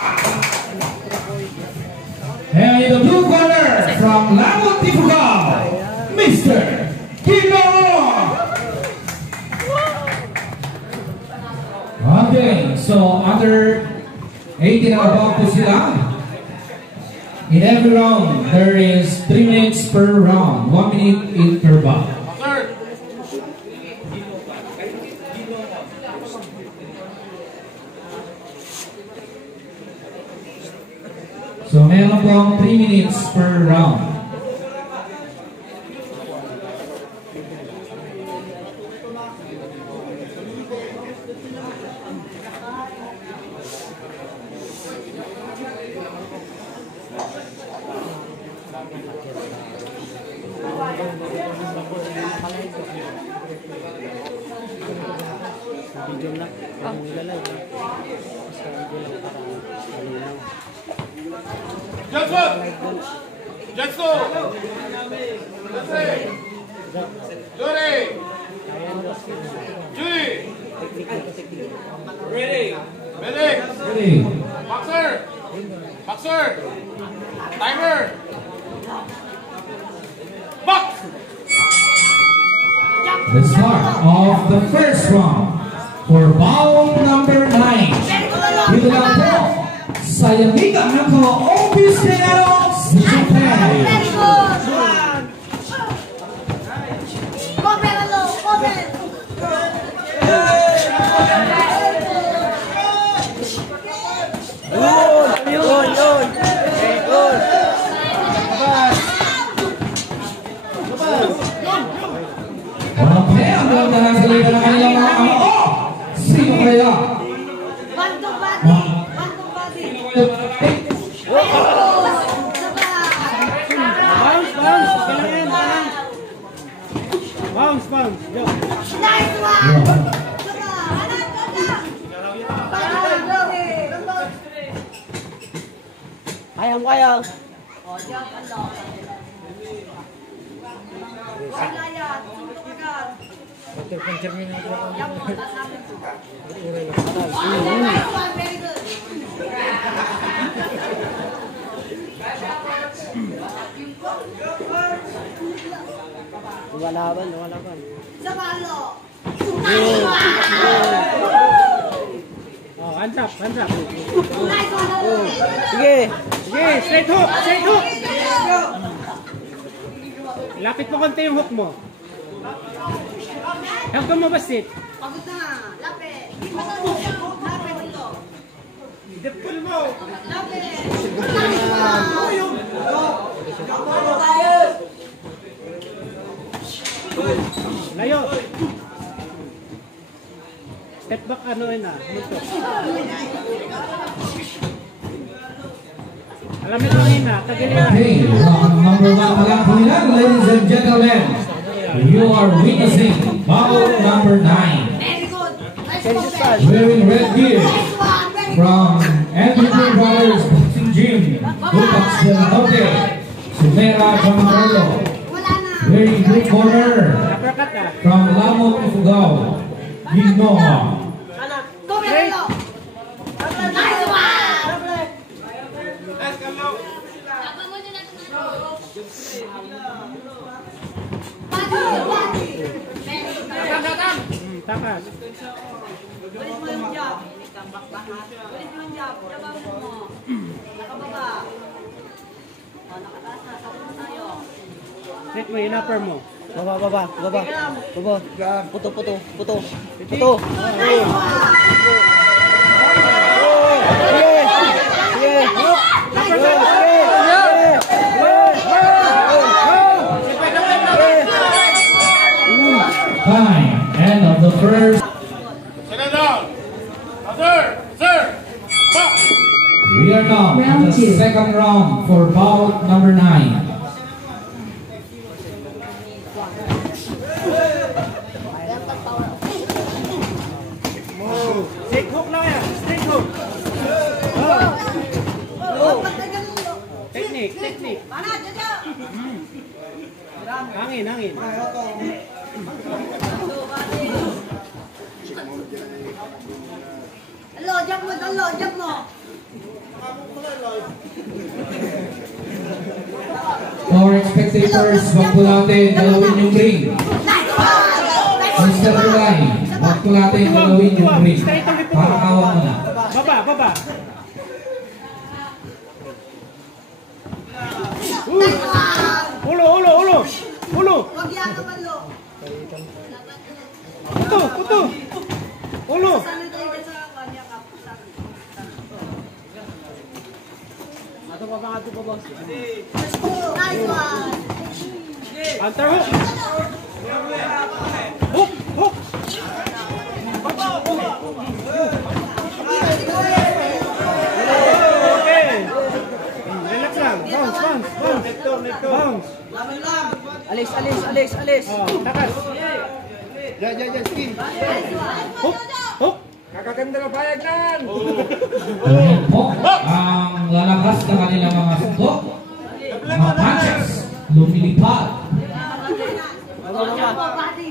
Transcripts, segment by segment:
And in the blue corner from Lago Tifugao, Mr. Kino. Okay, so under 18 and above po sila. In every round, there is 3 minutes per round, 1 minute interval. So meron pong 3 minutes per round. Video lang, ang nilalay. Basta video lang para malinaw. Jackson! Jackson! Jury! Jury! Ready! Ready! Ready. Boxer! Boxer! Timer! Box! The start of the first round for bout number 9. Dito lang po sa yamigan ng mga opisyenero sa Japan. Okay, ang ganda ng salita ng kanilang mga ama. Sino kaya? Bandong body! Bandong body! Bounce, bounce. Go. Nice one! Kaya mo kaya. O, diyan ka lang. Wala yan. Suntok agad. Yan mo, tasamin mo. Nice one, very good. Lumalaban, lumalaban. Sa malo. Oh, hands up, hands up. Nice one. Sige, sige, straight hook, straight hook. Lapit mo konti yung hook mo. Help ka mo basit. Pagod na. Lapit. Lapit dito. Dipul mo. Lapit. Nice one. Layo. Step back ano yun ah. Alam mo yun ah. Tagiliran. Okay, round number 1 pa lang po yan, ladies and gentlemen. You are witnessing bout number 9. Very good. Nice one. Wearing red gear Nice one. Very good. from Anthony Brothers Boxing Gym, Bupax del Norte, Sumera Pamarolo. Wala na. Wearing blue corner Uppercut ah. from Lago Tifugao, Ginoa. Go, Merelo. Nice one. Body. Takas. Ulit mo yung job. Ulit mo yung job. Trabaho mo. Nakababa. O, nakataas na. Sabi mo tayo. Straight mo, yung upper mo. Baba, baba, baba. Baba. Puto, puto, puto. Puto. Puto. Nice one. Sige. Sige. Time. End of the first. Sit down! Sir! Sir! Box! We are now in the second round for bout number 9. Straight hook lang yan. Straight hook. Technique, technique. Mana, Jojo. Hangin, hangin. Hello, jump mo. For spectators, wag po natin galawin yung ring. Mr. Kulay, wag po natin galawin yung ring. Para kawan mo na. Baba. Ulo. Huwag yakap ang lo. Puto. Ulo. Sana tayo dyan sa kanya kap. Ato pa boss. Nice one. Hunter hook. Hook. Okay. Relax lang. Bounce. Alis. Takas. Yan, skin. Hook. Kakaganda na payag nan. Ayan po, ang lalakas na kanilang mga sundo. Mga punches, lumilipad.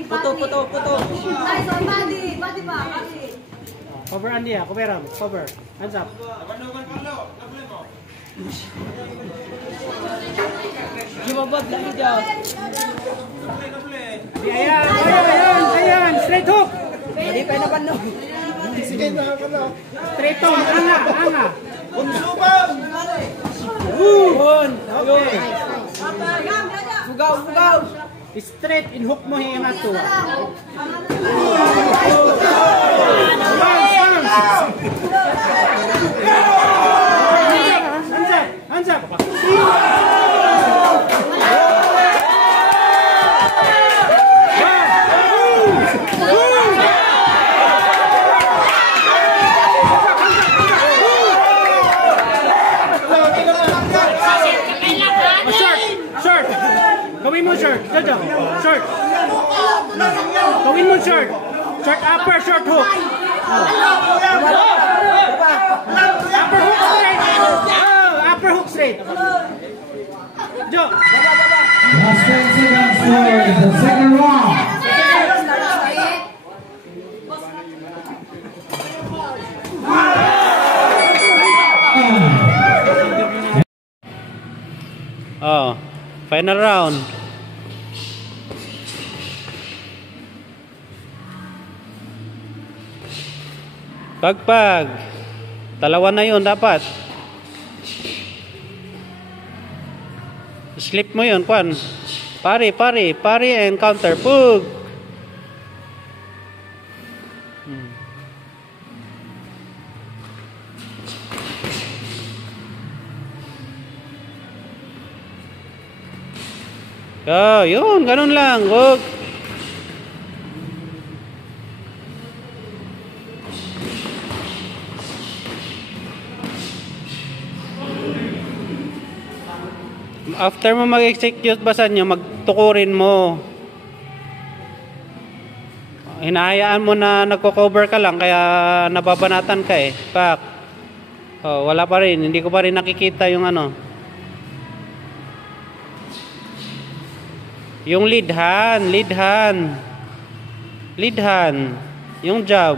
Puto. Nice one, body pa. Cover Andy, cover. Hands up. Gimabab lagi dyan. Ayan. Straight hook. Hindi pa naman no. Straight hook. Anga. Okay. Fugaw. Straight in hook mo yung ato. Hands up. Short. Gawin mo short. Jojo. Short. Gawin mo short. Short upper, short hook. Upper hook straight. Jo. Last 10 seconds for the second round. Final round. Pagpag. Dalawa na yun dapat. Slip mo yun, Kwan. Pari and counter. Pug. Yun, ganun lang. Wag. After mo mag-execute basan nyo, magtukurin mo. Hinahayaan mo na nagko-cover ka lang, kaya nababanatan ka eh. Pak. Wala pa rin. Hindi ko pa rin nakikita yung ano. Yung lead hand. Yung jab.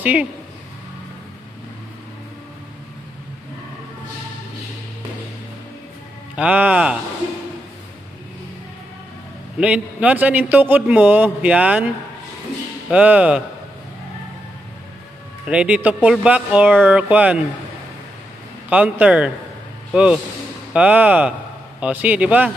See? Once an intukod mo, yan. Ready to pull back or kwan? Counter. See, di ba?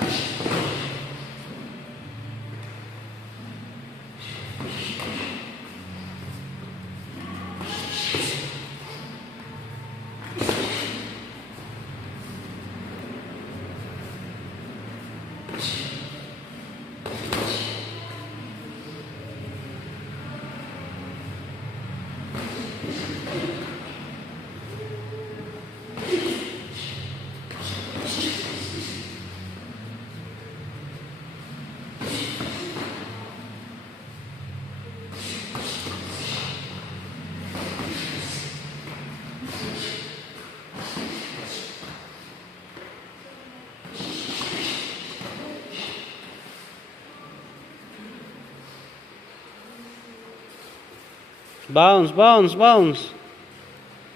Bounce.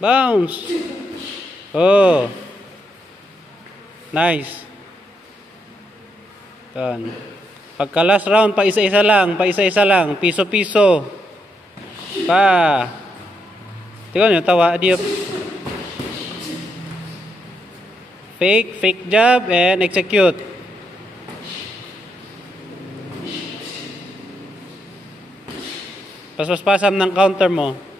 Bounce. Oh. Nice. Yan. Pagka last round, pa isa-isa lang. Piso-piso. Pa. Tingnan nyo, tawa. Fake jab, and execute. Paspas-pasam ng counter mo.